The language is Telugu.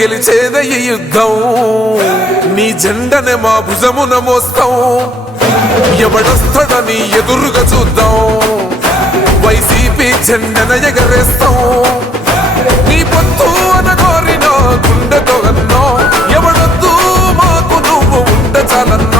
గెలిచేదయ్య ఈ యుద్ధం. నీ జెండనే మా భుజమున మోస్తాం. ఎవడొస్తాడని ఎదురుగా చూద్దాం. వైసీపీ జెండన ఎగరేస్తాం. నీ పొత్తు అనగోరిన గుండెతో అన్నో. ఎవడొద్దు మాకు నువ్వు ఉండ చాలన్నా.